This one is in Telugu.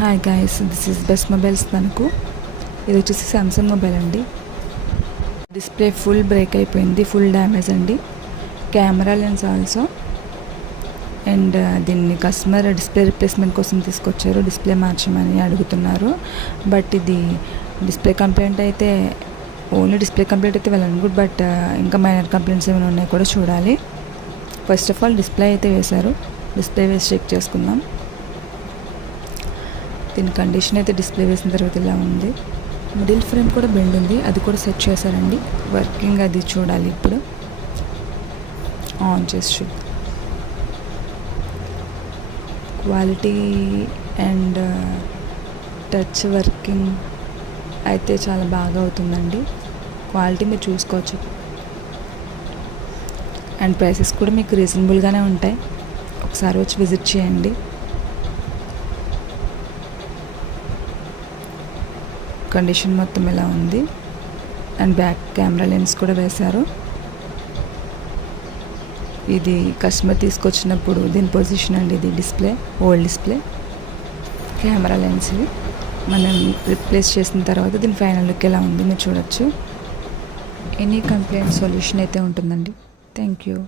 Hi guys, this is best mobiles. తనకు ఇది వచ్చేసి సామ్సంగ్ మొబైల్ అండి. డిస్ప్లే ఫుల్ బ్రేక్ అయిపోయింది, ఫుల్ డ్యామేజ్ అండి. Camera lens also. అండ్ దీన్ని కస్టమర్ డిస్ప్లే రిప్లేస్మెంట్ కోసం తీసుకొచ్చారు, డిస్ప్లే మార్చమని అడుగుతున్నారు. బట్ ఇది డిస్ప్లే కంప్లైంట్ అయితే ఓన్లీ డిస్ప్లే కంప్లైంట్ అయితే వెళ్ళను గుడ్, బట్ ఇంకా మైనర్ కంప్లైంట్స్ ఏమైనా ఉన్నాయి కూడా చూడాలి. ఫస్ట్ ఆఫ్ ఆల్ డిస్ప్లే అయితే వేశారు, డిస్ప్లే వేసి చెక్ చేసుకుందాం. దీని కండిషన్ అయితే డిస్ప్లే వేసిన తర్వాత ఇలా ఉంది. మిడిల్ ఫ్రేమ్ కూడా బెండ్ ఉంది, అది కూడా సెట్ చేశారండి. వర్కింగ్ అది చూడాలి. ఇప్పుడు ఆన్ చేసి చూద్దాం. క్వాలిటీ అండ్ టచ్ వర్కింగ్ అయితే చాలా బాగా అవుతుందండి. క్వాలిటీ మీరు చూసుకోవచ్చు. అండ్ ప్రైసెస్ కూడా మీకు రీజనబుల్గానే ఉంటాయి. ఒకసారి వచ్చి విజిట్ చేయండి. కండిషన్ మొత్తం ఎలా ఉంది. అండ్ బ్యాక్ కెమెరా లెన్స్ కూడా వేశారు. ఇది కస్టమర్ తీసుకొచ్చినప్పుడు దీని పొజిషన్ అండి. ఇది display, old display. Camera lens మనం రిప్లేస్ చేసిన తర్వాత దీని ఫైనల్ లుక్ ఎలా ఉంది మీరు చూడొచ్చు. ఎనీ కంప్లైంట్ సొల్యూషన్ అయితే ఉంటుందండి. Thank you.